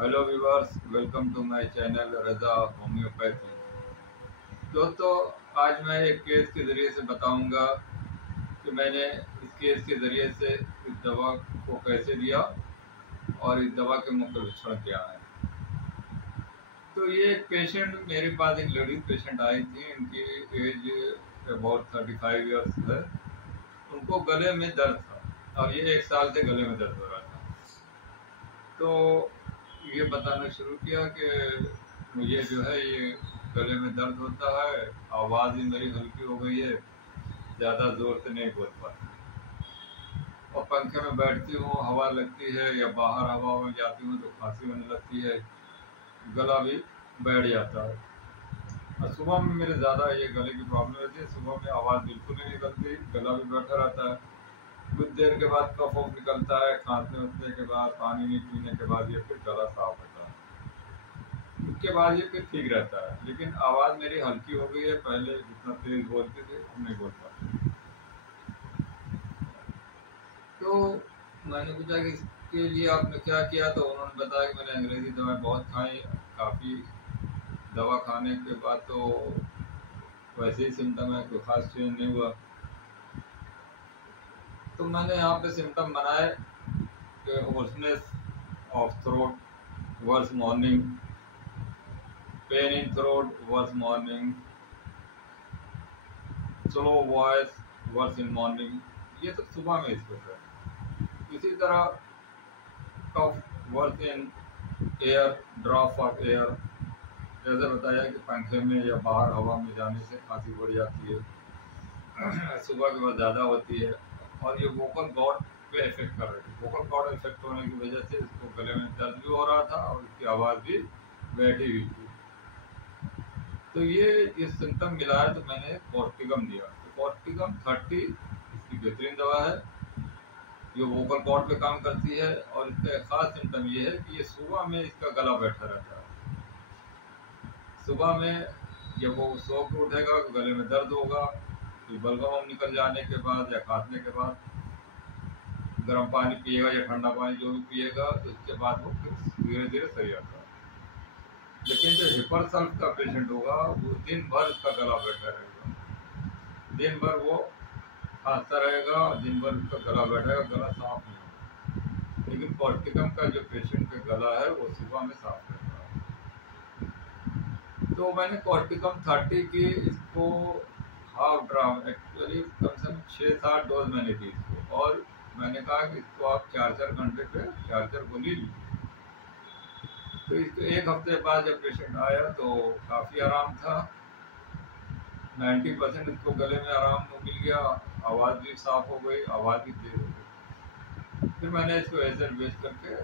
Hello viewers, welcome to my channel Raza homeopathy. दोस्तों, आज मैं एक केस के ज़रिए से बताऊंगा कि मैंने इस केस के ज़रिए से इस दवा को कैसे लिया और इस दवा के मुख्य लक्षण क्या हैं। तो ये एक पेशेंट मेरे पास, एक लेडीज पेशेंट आई थी। इनकी एज अबाउट 35 ईयर्स है। उनको गले में दर्द था और ये 1 साल से गले में दर्द हो रहा था। तो ये बताना शुरू किया कि मुझे जो है ये गले में दर्द होता है, आवाज़ भी मेरी हल्की हो गई है, ज़्यादा ज़ोर से नहीं बोल पाती, और पंखे में बैठती हूँ, हवा लगती है या बाहर हवा में जाती हूँ तो खांसी होने लगती है, गला भी बैठ जाता है। और सुबह में मेरे ज़्यादा ये गले की प्रॉब्लम रहती है। सुबह में आवाज़ बिल्कुल नहीं निकलती, गला भी बैठा रहता है। कुछ देर के बाद कफ वफ निकलता है, खांसने उठने के बाद, पानी नहीं पीने के बाद ये फिर गला साफ होता है। उसके बाद ये फिर ठीक रहता है, लेकिन आवाज़ मेरी हल्की हो गई है। पहले जितना तेज बोलते थे अब नहीं बोल पाते। तो मैंने पूछा कि इसके लिए आपने क्या किया, तो उन्होंने बताया कि मैंने अंग्रेज़ी दवाएं बहुत खाई। काफ़ी दवा खाने के बाद तो वैसे ही सिम्टम है, कोई खास चेंज नहीं हुआ। तो मैंने यहाँ पे सिम्टम बनाए कि hoarseness of throat worse morning, pain in throat worse morning, slow voice worse in morning, ये सब सुबह में इसको है। इसी तरह cough worse in air, drop of air, जैसे बताया कि पंखे में या बाहर हवा में जाने से खांसी बढ़ जाती है, सुबह के बाद ज़्यादा होती है। और ये वोकल कॉर्ड पे इफेक्ट कर रही है। वोकल कॉर्ड इफेक्ट होने की वजह से इसको गले में दर्द भी हो रहा था और इसकी आवाज़ भी बैठी हुई थी। तो ये सिम्टम मिलाया तो मैंने कॉर्टिकम दिया। तो कॉर्टिकम 30 इसकी बेहतरीन दवा है जो वोकल कॉर्ड पे काम करती है। और इसका एक खास सिम्टम ये है कि ये सुबह में इसका गला बैठा रहता है। सुबह में जब वो सो के उठेगा तो गले में दर्द होगा, तो बलगम निकल जाने के बाद या खांसने के बाद गर्म पानी पिएगा या ठंडा पानी जो भी पिएगा, तो इसके बाद वो फिर धीरे धीरे सही आता है। लेकिन जो हिपरसल्फ का पेशेंट होगा वो दिन भर उसका गला बैठा रहेगा, दिन भर वो खांसता रहेगा, दिन भर उसका गला बैठेगा, गला साफ नहीं होगा। लेकिन कॉर्टिकम का जो पेशेंट का गला है वो सुबह में साफ रहता है। तो मैंने कॉर्टिकम 30 की इसको हाफ ड्राम, एक्चुअली कम से कम 6-7 डोज मैंने दी इसको। और मैंने कहा कि इसको आप 4-4 घंटे पे 4-4 गोली लीजिए। तो इसको 1 हफ्ते बाद जब पेशेंट आया तो काफ़ी आराम था, 90% इसको गले में आराम मिल गया, आवाज़ भी साफ हो गई, आवाज़ भी तेज हो गई। फिर मैंने इसको ऐसे बेच करके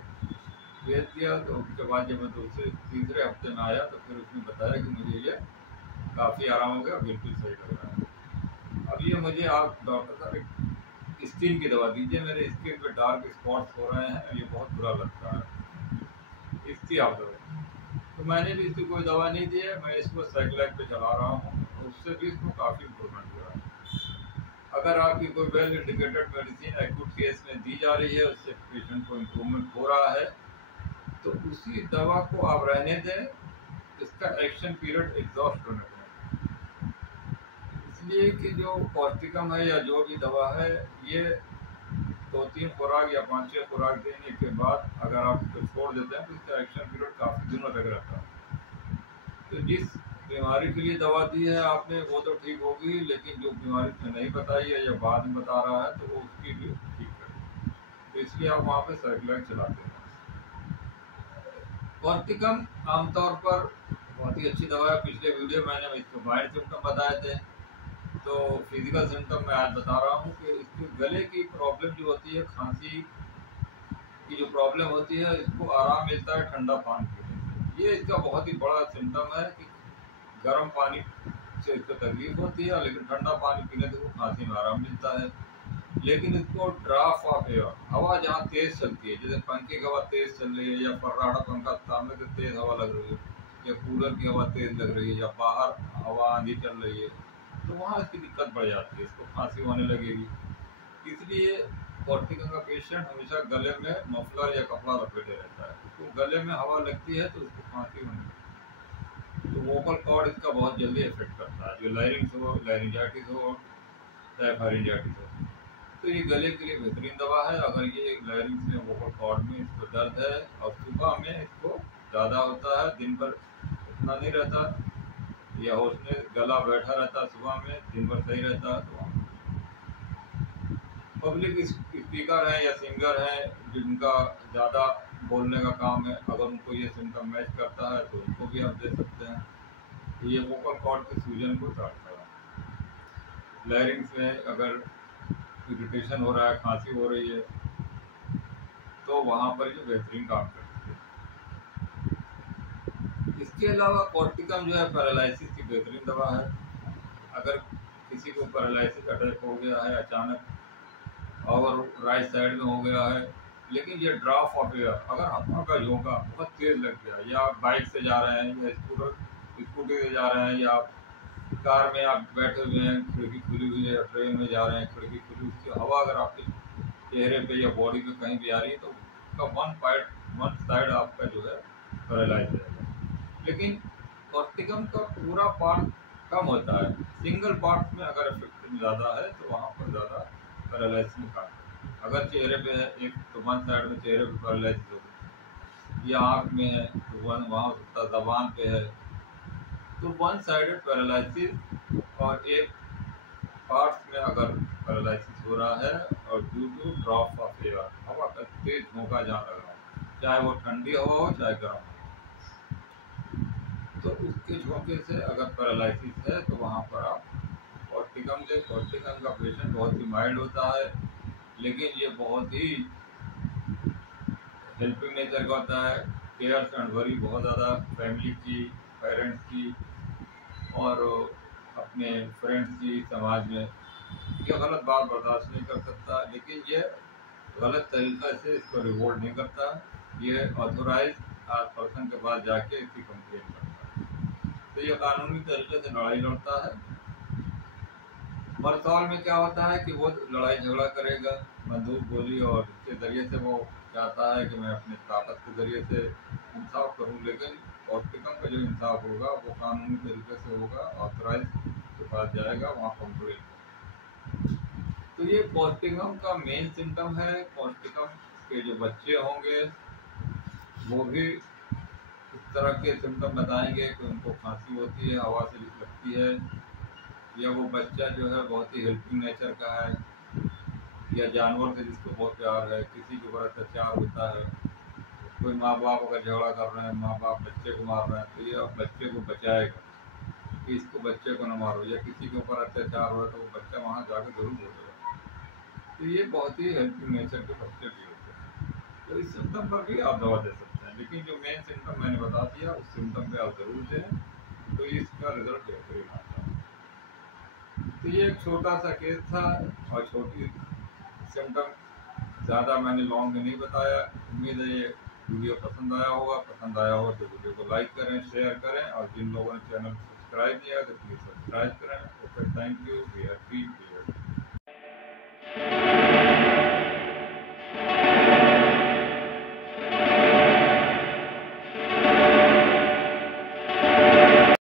भेज दिया। तो उसके बाद जब मैं दूसरे तीसरे हफ्ते में आया तो फिर उसने बताया कि मुझे ये काफ़ी आराम हो गया, बिल्कुल सही लग रहा है। अब ये मुझे आप डॉक्टर साहब स्किन की दवा दीजिए, मेरे स्किन पे डार्क स्पॉट्स हो रहे हैं, ये बहुत बुरा लगता है, इसकी आप दवा। तो मैंने भी इसकी कोई दवा नहीं दी है, मैं इसको साइक्लाइट पे चला रहा हूँ, उससे भी इसको काफ़ी इम्प्रूवमेंट हुआ है। अगर आपकी कोई well indicated medicine acute case में दी जा रही है, उससे पेशेंट को इम्प्रूवमेंट हो रहा है, तो उसी दवा को आप रहने दें, इसका एक्शन पीरियड एग्जॉस्ट होने दें। इसलिए कि जो कॉर्टिकम है या जो भी दवा है, ये 2-3 खुराक या 5-6 खुराक देने के बाद अगर आप इसको छोड़ देते हैं तो इसका एक्शन पीरियड काफ़ी दिनों तक रहता है। तो जिस बीमारी के लिए दवा दी है आपने वो तो ठीक होगी, लेकिन जो बीमारी उसने नहीं बताई है या बाद में बता रहा है तो वो उसकी भी ठीक करेगी। तो इसलिए आप वहाँ पे साइक्लाइट चलाते हैं। कॉर्टिकम आमतौर पर बहुत ही अच्छी दवा है। पिछले वीडियो मैंने इसको माइल्ड सिम्टम बताए थे, तो फिजिकल सिम्टम मैं आज बता रहा हूँ कि इसके गले की प्रॉब्लम जो होती है, खांसी की जो प्रॉब्लम होती है, इसको आराम मिलता है ठंडा पानी पीने से। ये इसका बहुत ही बड़ा सिम्टम है कि गर्म पानी से इसको तकलीफ होती है, लेकिन ठंडा पानी पीने से वो खांसी में आराम मिलता है। लेकिन इसको ड्राफ्ट ऑफ एयर, हवा जहाँ तेज चलती है, जैसे पंखे की हवा तेज चल रही है या फर्राटा पंखा सामने से तेज हवा लग रही है या कूलर की हवा तेज लग रही है या बाहर हवा आंधी चल रही है, तो वहाँ इसकी दिक्कत बढ़ जाती है, इसको खांसी होने लगेगी। इसलिए कॉर्टिकम का पेशेंट हमेशा गले में मफलर या कपड़ा लपेटे रहता है, तो गले में हवा लगती है तो उसको खांसी होने लगती है। तो वोकल कॉर्ड इसका बहुत जल्दी इफेक्ट करता है, जो लैरिंग्स हो, लैरिंजाइटिस हो, चाहे फारिंजाइटिस हो। तो ये गले के लिए बेहतरीन दवा है। अगर ये लैरिंग्स में, वोकल कॉर्ड में इसको दर्द है और सुबह में इसको ज़्यादा होता है, दिन भर इतना नहीं रहता, या उसमें गला बैठा रहता है, सुबह में दिन भर सही रहता है, तो पब्लिक स्पीकर हैं या सिंगर हैं जिनका ज़्यादा बोलने का काम है, अगर उनको ये सिम्टम मैच करता है तो उनको भी आप दे सकते हैं। तो ये वोकल कॉर्ड के सूजन को काटता है। लैरिंग्स में अगर इरिटेशन हो रहा है, खांसी हो रही है, तो वहाँ पर ये बेहतरीन काम करती है। इसके अलावा कॉर्टिकम जो है पैरालिसिस की बेहतरीन दवा है। अगर किसी को पैरालिसिस अटैक हो गया है अचानक और राइट साइड में हो गया है, लेकिन ये ड्रॉप ऑफ एयर, अगर हाथों का झोंका बहुत तेज लग गया, या आप बाइक से जा रहे हैं या स्कूटी से जा रहे हैं, या कार में आप बैठे हुए हैं, खिड़की खुली हुई है, ट्रेन में जा रहे हैं, खिड़की खुली, उसकी हवा अगर आपके चेहरे पे या बॉडी पे कहीं भी आ रही है, तो उसका वन साइड आपका जो है पैरालाइज हो जाएगा। लेकिन कॉर्टिकम का पूरा पार्ट कम होता है, सिंगल पार्ट में अगर इफेक्ट ज़्यादा है तो वहाँ पर ज़्यादा पैरालाइसिस निकालता है। अगर चेहरे पे है एक, तो वन साइड में चेहरे पे पैरालाइसिस होगी, या आँख में है तो वहाँ हो सकता है, जबान पे है, तो वन साइडेड पैरालाइसिस। और एक पार्ट्स में अगर पैरालाइसिस हो रहा है और due to drop of air, हवा का तेज झोंका जहाँ लग रहा हो, चाहे वो ठंडी हवा हो चाहे गर्म हो, तो उसके झोंके से अगर पैरालाइसिस है तो वहाँ पर आप कॉर्टिकम ले। कॉर्टिकम का पेशेंट बहुत ही माइल्ड होता है, लेकिन ये बहुत ही हेल्पिंग नेचर का होता है। केयर्स एंड वरी बहुत ज़्यादा फैमिली की, पेरेंट्स की और अपने फ्रेंड्स की, समाज में ये गलत बात बर्दाश्त नहीं कर सकता, लेकिन ये गलत तरीक़ा से इसको रिवॉर्ड नहीं करता, ये ऑथोराइज पर्सन के पास जाके इसकी कंप्लेन करता है। तो ये कानूनी तरीके से लड़ाई लड़ता है। बरतौल में क्या होता है कि वो लड़ाई झगड़ा करेगा बंदूक गोली, और इसके ज़रिए से वो चाहता है कि मैं अपनी ताकत के ज़रिए से इंसाफ करूं, लेकिन कॉर्टिकम का जो इंसाफ होगा वो कानूनी तरीके से होगा, ऑथराइज के पास जाएगा, वहाँ कंप्लेन। तो ये कॉर्टिकम का मेन सिम्टम है। कॉर्टिकम के जो बच्चे होंगे वो भी इस तरह के सिम्टम बताएंगे कि उनको खांसी होती है, हवा से लगती है, या वो बच्चा जो है बहुत ही हेल्पिंग नेचर का है, या जानवर से जिसको बहुत प्यार है, किसी के ऊपर अत्याचार होता है, कोई माँ बाप अगर झगड़ा कर रहे हैं, माँ बाप बच्चे को मार रहे हैं, तो ये बच्चे को बचाएगा कि इसको बच्चे को न मारो, या किसी के ऊपर अत्याचार हो रहा है तो वो बच्चा वहाँ जाकर जरूर बोलेगा। तो ये बहुत ही हेल्पिंग नेचर के बच्चे भी होते हैं। तो इस सिम्टम पर भी आप दवा दे सकते हैं, लेकिन जो मेन सिम्टम मैंने बता दिया उस सिम्टम पे आप जरूर दें, तो इसका रिजल्ट बेहतरीन आता है। तो ये एक छोटा सा केस था और छोटी सिम्टम, ज़्यादा मैंने लॉन्ग में नहीं बताया। उम्मीद है ये वीडियो पसंद आया होगा। पसंद आया हो तो वीडियो को लाइक करें, शेयर करें, और जिन लोगों ने चैनल को सब्सक्राइब किया तो प्लीज़ सब्सक्राइब करें। Okay, thank you, we happy.